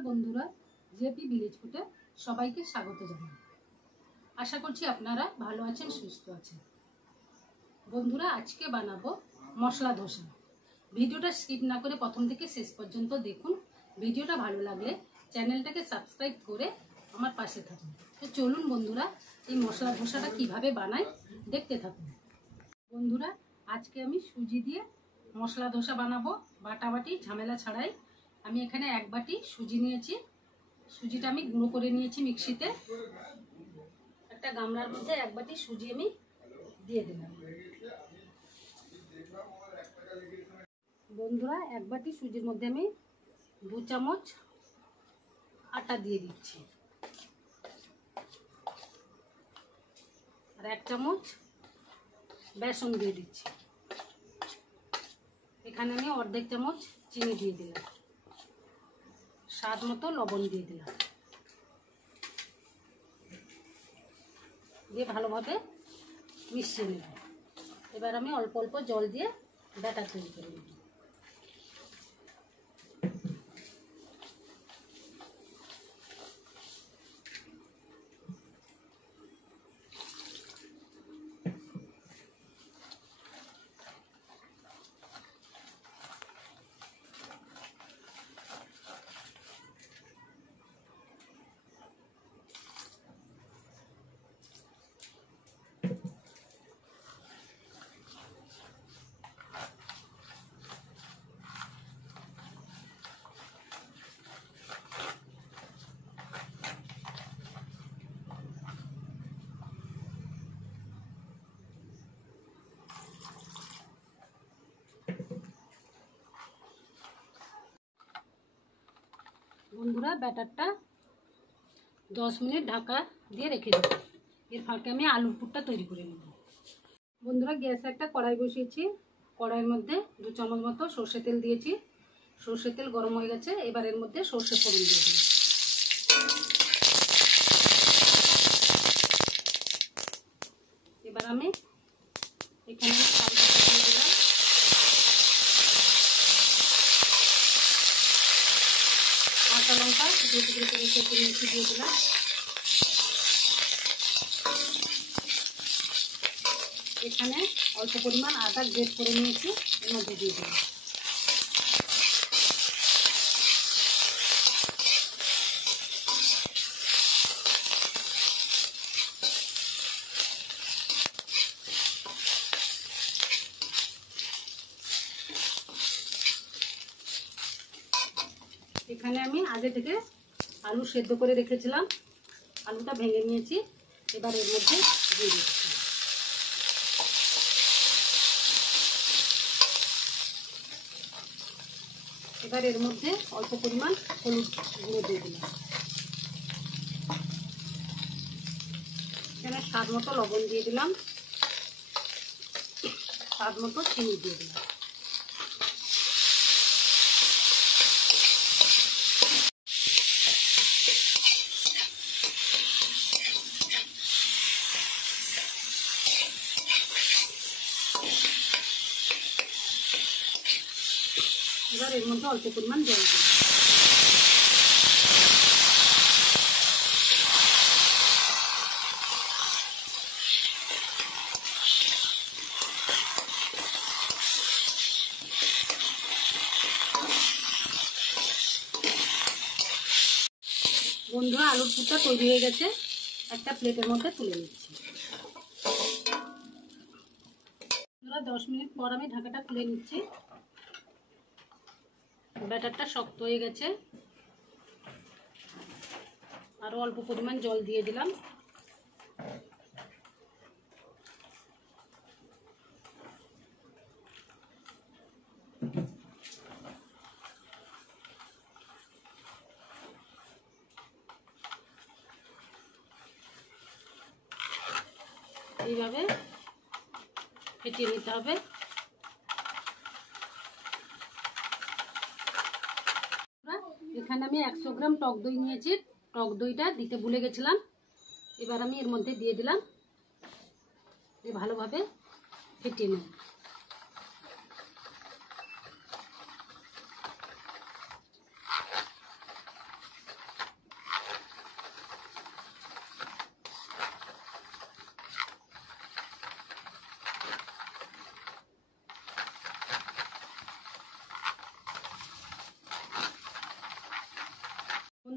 নমস্কার বন্ধুরা, JP village ফুডে সবাইকে স্বাগত জানাই। আশা করছি আপনারা ভালো আছেন, সুস্থ আছেন। বন্ধুরা, আজকে বানাবো মশলা ধোসা। ভিডিওটা স্কিপ না করে প্রথম থেকে শেষ পর্যন্ত দেখুন। ভিডিওটা ভালো লাগলে চ্যানেলটাকে সাবস্ক্রাইব করে আমার পাশে থাকুন। তো চলুন বন্ধুরা, এই মশলা ধোসাটা কিভাবে বানাই দেখতে থাকুন। বন্ধুরা, আজকে আমি সুজি দিয়ে মশলা ধোসা বানাবো, বাটাবাটি ঝামেলা ছাড়াই। আমি এখানে 1 বাটি সুজি নিয়েছি। সুজিটা আমি গুঁড়ো করে নিয়েছি মিক্সিতে। একটা গামলার মধ্যে 1 বাটি সুজি আমি দিয়ে দিলাম। বন্ধুরা, 1 বাটি সুজির মধ্যে আমি 2 চামচ আটা দিয়ে দিচ্ছি, আর 1 চামচ বেসন দিয়ে দিচ্ছি। এখানে আমি অর্ধেক চামচ চিনি দিয়ে দিলাম, স্বাদ মতো লবণ দিয়ে দিলাম, দিয়ে ভালোভাবে মিশিয়ে নেব। এবার আমি অল্প অল্প জল দিয়ে ব্যাটার তৈরি করে নেব। বন্ধুরা, ব্যাটারটা 10 মিনিট ঢাকা দিয়ে রেখে দেব। এর ফাঁকে আমি আলুর পুরটা তৈরি করে নেব। বন্ধুরা, গ্যাসে একটা কড়াই বসিয়েছি। কড়াইয়ের মধ্যে 2 চামচ মতো সর্ষে তেল দিয়েছি। সর্ষে তেল গরম হয়ে গেছে। এবার এর মধ্যে সর্ষে ফোড়ন দিয়ে দিই। এবার আমি এখানে কারি পাতা দিয়ে দিলাম, কাঁচা লঙ্কা টুকরো টুকরো করে কেটে নিয়েছি দিয়ে দিলাম। এখানে অল্প পরিমাণ আদা গ্রেট করে নিয়েছি, এর মধ্যে দিয়ে দিলাম। এখানে আমি আগে থেকে আলু সেদ্ধ করে রেখেছিলাম, আলুটা ভেঙে নিয়েছি। এবার এর মধ্যে দিয়ে দিচ্ছি। এবার এর মধ্যে অল্প পরিমাণ হলুদ গুঁড়ো দিয়ে দিলাম। এখানে স্বাদ মতো লবণ দিয়ে দিলাম, স্বাদ মতো চিনি দিয়ে দিলাম। এবার এর মধ্যে অল্প পরিমাণ জল দিই। বন্ধুরা, আলুর পুরটা তৈরি হয়ে গেছে। একটা প্লেটের মধ্যে তুলে নিচ্ছি। বন্ধুরা, 10 মিনিট পর আমি ঢাকাটা খুলে নিচ্ছি। ব্যাটারটা শক্ত হয়ে গেছে। আরো অল্প পরিমাণ জল দিয়ে দিলাম। এইভাবে ফেটিয়ে নিতে হবে। এখানে আমি 100 গ্রাম টক দই নিয়েছি। টক দইটা দিতে ভুলে গেছিলাম। এবার আমি এর মধ্যে দিয়ে দিলাম, ভালোভাবে ফেটিয়ে নেব।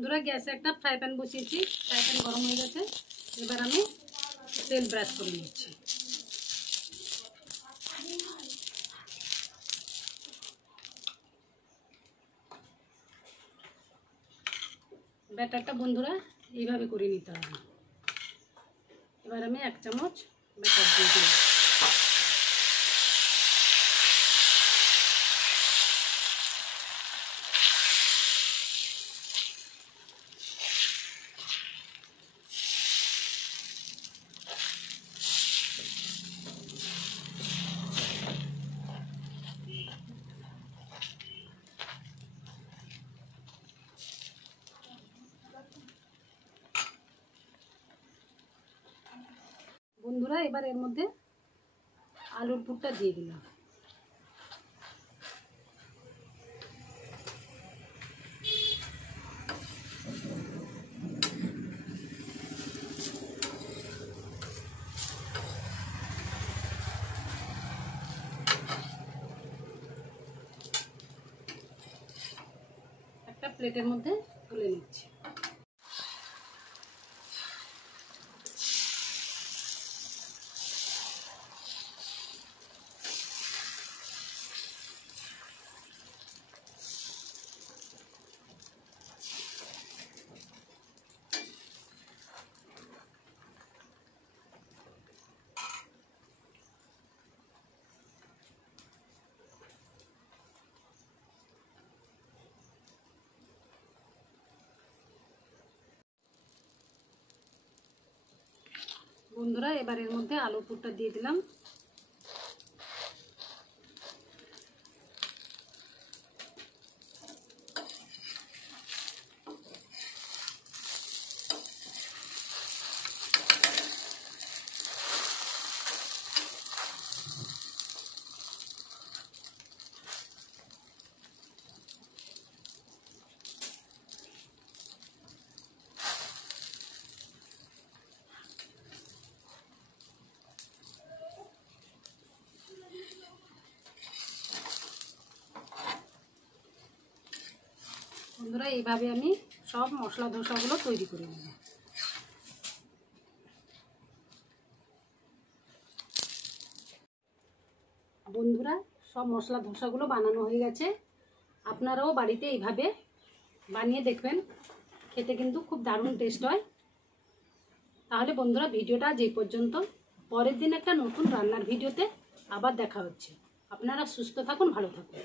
বন্ধুরা গ্যাসে একটা ফ্রাই প্যান বসিয়েছি, ফ্রাই প্যান গরম হয়ে গেছে। এবার আমি তেল ব্রাশ করে নিচ্ছি। ব্যাটারটা বন্ধুরা এইভাবে করে নিতে হবে। এবার আমি 1 চামচ ব্যাটার দিয়ে দিই। বন্ধুরা এবার এর মধ্যে আলুর পুরটা দিয়ে দিলাম। একটা প্লেটের মধ্যে তুলে নিচ্ছি। বন্ধুরা এবার এর মধ্যে আলুর পুরটা দিয়ে দিলাম। বন্ধুরা এইভাবে আমি সব মশলা ধোসাগুলো তৈরি করে নেব। বন্ধুরা সব মশলা ধোসাগুলো বানানো হয়ে গেছে। আপনারাও বাড়িতে এইভাবে বানিয়ে দেখবেন, খেতে কিন্তু খুব দারুণ টেস্ট হয়। তাহলে বন্ধুরা ভিডিওটা যে পর্যন্ত, পরের দিন একটা নতুন রান্নার ভিডিওতে আবার দেখা হচ্ছে। আপনারা সুস্থ থাকুন, ভালো থাকুন।